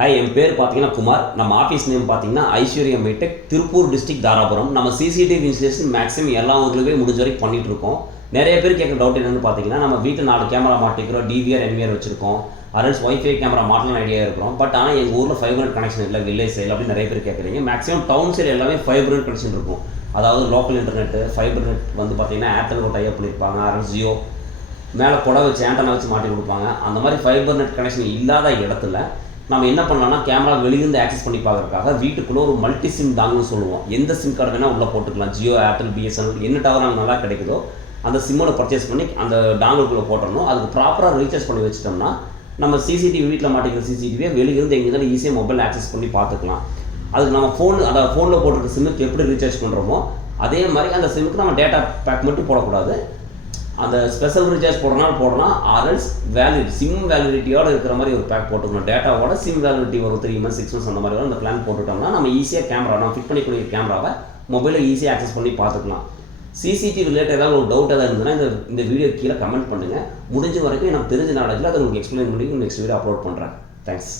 Hi, என் பேர் பார்த்தீங்கன்னா குமார். நம்ம ஆஃபீஸ் நேம் பார்த்தீங்கன்னா ஐஸ்வர்யம் மைடெக், திருப்பூர் டிஸ்ட்ரிக்ட், தாராபுரம். நம்ம சிசிடிவி இன்ஸ்டலேஷன் மேக்ஸிமம் எல்லா ஊர்களுமே முடிஞ்ச வரைக்கும் பண்ணிட்டு இருக்கோம். நிறைய பேர் கேட்குற டவுட் என்னென்னு பார்த்தீங்கன்னா, நம்ம வீட்டில் 4 கேமரா மாட்டிக்கிறோம், டிவிஆர் என்விஆர் வச்சிருக்கோம், அரல்ஸ் ஒய்ஃபை கேமரா மாட்டலாம் ஐடியா இருக்கிறோம். பட் ஆனால் எங்கள் ஊரில் ஃபைபர் கனெக்ஷன் இல்லை, வில்லேஜ் சைடில் அப்படின்னு நிறைய பேர் கேட்குறீங்க. மேக்ஸிமம் டவுன் சைடு எல்லாமே ஃபைபர் கனெக்ஷன் இருக்கும். அதாவது லோக்கல் இன்டர்நெட்டு ஃபைபர் நெட் வந்து பார்த்தீங்கன்னா ஏர்டெல் ஒரு டைப் பண்ணியிருப்பாங்க, அரல்ஸ் ஜியோ மேலே கொடை வச்சு ஆண்டனா வச்சு மாட்டி கொடுப்பாங்க. அந்த மாதிரி ஃபைபர் நெட் கனெக்ஷன் இல்லாத இடத்துல நம்ம என்ன பண்ணலாம்னா, கேமரா வெளியிருந்து ஆக்சஸ் பண்ணி பார்க்கறதுக்காக வீட்டுக்குள்ளே ஒரு மல்டி சிம் டாங்னு சொல்லுவோம். எந்த சிம் கார்டு வேணால் உள்ளே போட்டுக்கலாம். ஜியோ, ஏர்டெல், பிஎஸ்என்எல் என்ன டவர் நமக்கு நல்லா கிடைக்குதோ அந்த சிம்மோட பர்ச்சேஸ் பண்ணி அந்த டாங்குக்குள்ளே போட்டுறணும். அதுக்கு ப்ராப்பராக ரீசார்ஜ் பண்ணி வச்சிட்டோம்னா நம்ம சிசிடிவி வீட்டில் மாட்டிக்கிற சிசிடிவியை வெளியிருந்து எங்கேயாலும் ஈஸியாக மொபைல் ஆக்சஸ் பண்ணி பார்த்துக்கலாம். அதுக்கு நம்ம ஃபோனில் போட்டிருக்க சிம்முக்கு எப்படி ரீசார்ஜ் பண்ணுறோமோ அதே மாதிரி அந்த சிம்முக்கு நம்ம டேட்டா பேக் மட்டும் போடக்கூடாது. அந்த ஸ்பெஷல் ரீசார்ஜ் போடலாம். ஆர்எல்ஸ் சிம் வேலிடிட்டியோடு இருக்கிற மாதிரி ஒரு பேக் போட்டுக்கணும். டேட்டாவோட சிம் வேலிடிட்டி வரும் 3 months 6 months அந்த மாதிரி வரும். அந்த பிளான் போட்டுட்டோம்னா நம்ம ஈஸியாக நம்ம ஃபிட் பண்ணிக்கூடிய கேமராவை மொபைலில் ஈஸியாக ஆக்சஸ் பண்ணி பார்த்துக்கலாம். சிசிடிவி ரிலேட்டட் ஏதாவது ஒரு டவுட் ஏதாவது இருந்ததுன்னா இந்த வீடியோ கீழே கமெண்ட் பண்ணுங்கள். முடிஞ்ச வரைக்கும் எனக்கு தெரிஞ்ச நாலேஜில் அதை உங்களுக்கு எக்ஸ்பிளைன் பண்ணி நெக்ஸ்ட் வீடியோ அப்லோட் பண்ணுறேன். தேங்க்ஸ்.